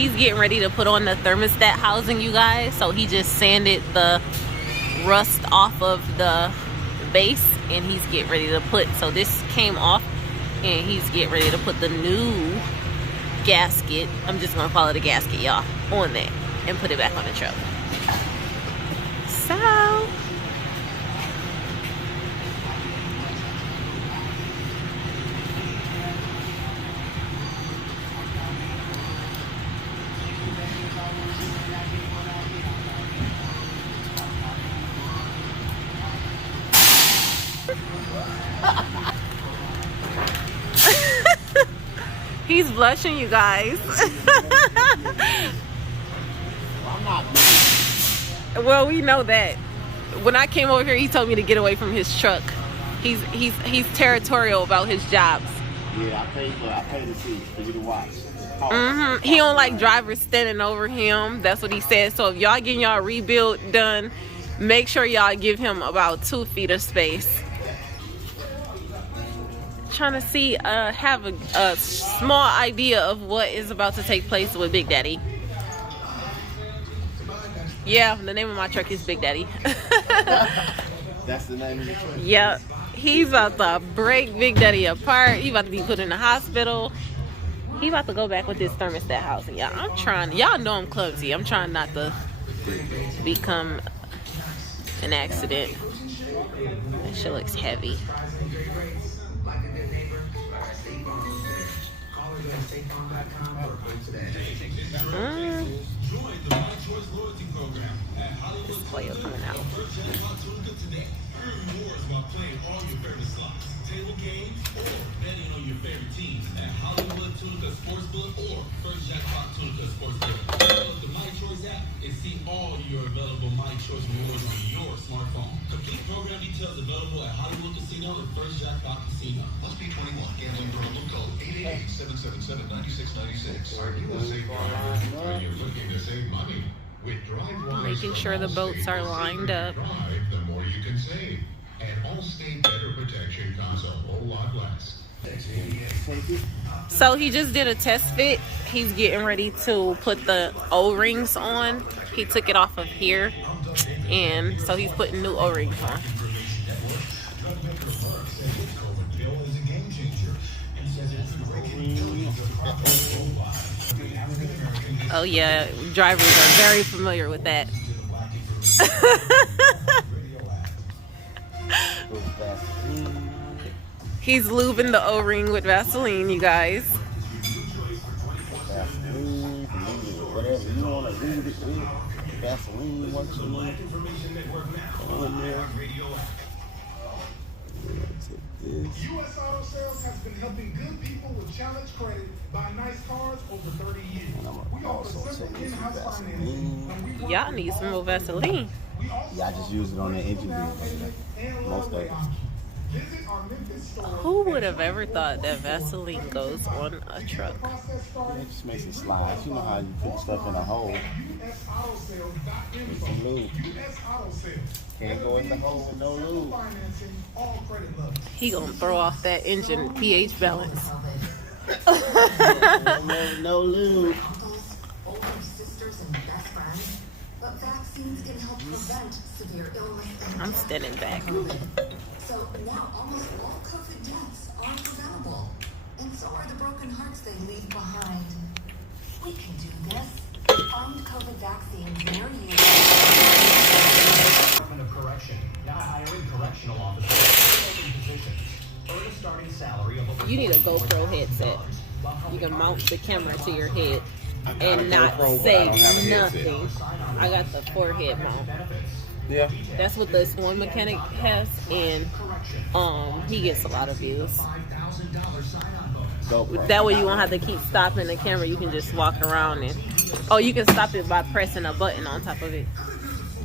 He's getting ready to put on the thermostat housing, you guys. So he just sanded the rust off of the base, and he's getting ready to put, so this came off, and he's getting ready to put the new gasket, I'm just gonna call it a gasket, y'all, on that and put it back on the truck. So he's blushing, you guys. Well, we know that. When I came over here, he told me to get away from his truck. He's territorial about his jobs. Yeah, I paid the fee for you to watch. He don't like drivers standing over him. That's what he said. So if y'all getting y'all rebuild done, make sure y'all give him about 2 feet of space. Trying to see, have a small idea of what is about to take place with Big Daddy. Yeah, the name of my truck is Big Daddy. That's the name of the truck? Yep. He's about to break Big Daddy apart. He about to be put in the hospital. He about to go back with this thermostat housing. Y'all, I'm trying, y'all know I'm clumsy. I'm trying not to become an accident. That shit looks heavy. Display coming out. See all your available My Choice rewards on your smartphone. Complete program details available at Hollywood Casino and First Jackpot Casino. Must be 21. Gambling problem code 888-777-9696. You will save money when you're looking to save money. With Drive, making sure the boats are lined up. Drive, the more you can save. And Allstate Better Protection costs a whole lot less. So he just did a test fit. He's getting ready to put the O-rings on. He took it off of here, and so he's putting new O-rings on. Oh yeah, drivers are very familiar with that. He's lubing the O-ring with Vaseline, you guys. Vaseline, whatever you want to lube it with. Vaseline, what you want. On there. U.S. Auto Sales has been helping good people with challenge credit buy nice cars over 30 years. We offer simple in-house financing. Y'all need some more Vaseline. Yeah, I just use it on the engine vehicle most days. Who would have ever thought that Vaseline goes on a truck? It just makes it slide. You know how you put stuff in a hole. It's some lube. Can't go in the hole with no lube. He gonna throw off that engine pH balance. No lube. I'm standing back. So now almost all COVID deaths are preventable. And so are the broken hearts they leave behind. We can do this. Find COVID vaccines near you. Department of Correction, now hiring correctional officers in positions. Earn a starting salary of You need a GoPro headset. You can mount the camera to your head and not say nothing. I got the forehead mount. Yeah. That's what this one mechanic has, and he gets a lot of views. That way you won't have to keep stopping the camera. You can just walk around and you can stop it by pressing a button on top of it.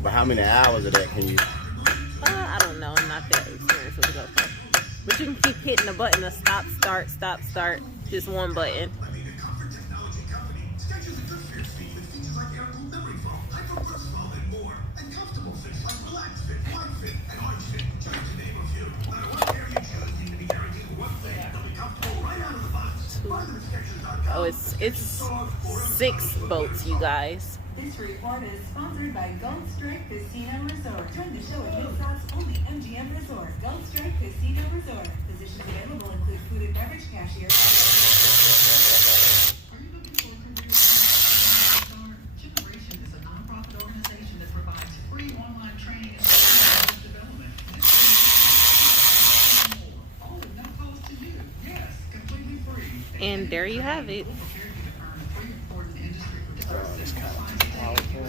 But how many hours of that can you? I don't know. I'm not that experienced with the GoPro. But you can keep hitting the button to stop, start. Just one button. Oh, it's It's 6 boats, you guys. This report is sponsored by Gold Strike Casino Resort. Join the show at Hilltop's only MGM Resort, Gold Strike Casino Resort. Positions available include food and beverage cashier. Are you looking for a career start? Generation is a nonprofit organization that provides free online training and development. All at no cost to you. Yes, completely free. And there you have it. We'll prepare you to earn 3 important industry It's kind of powerful.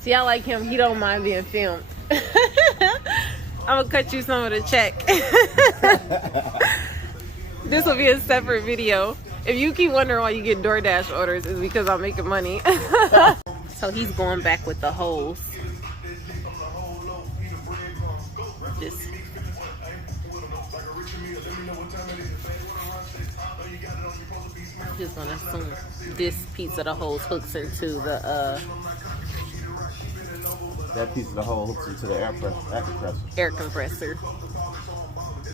See, I like him. He don't mind being filmed. I'm gonna cut you some of the check. This will be a separate video. If you keep wondering why you get DoorDash orders, it's because I'm making money. So he's going back with the hose. Just I'm just gonna assume this piece of the hose hooks into the That piece of the hole hooks into the air compressor. air compressor.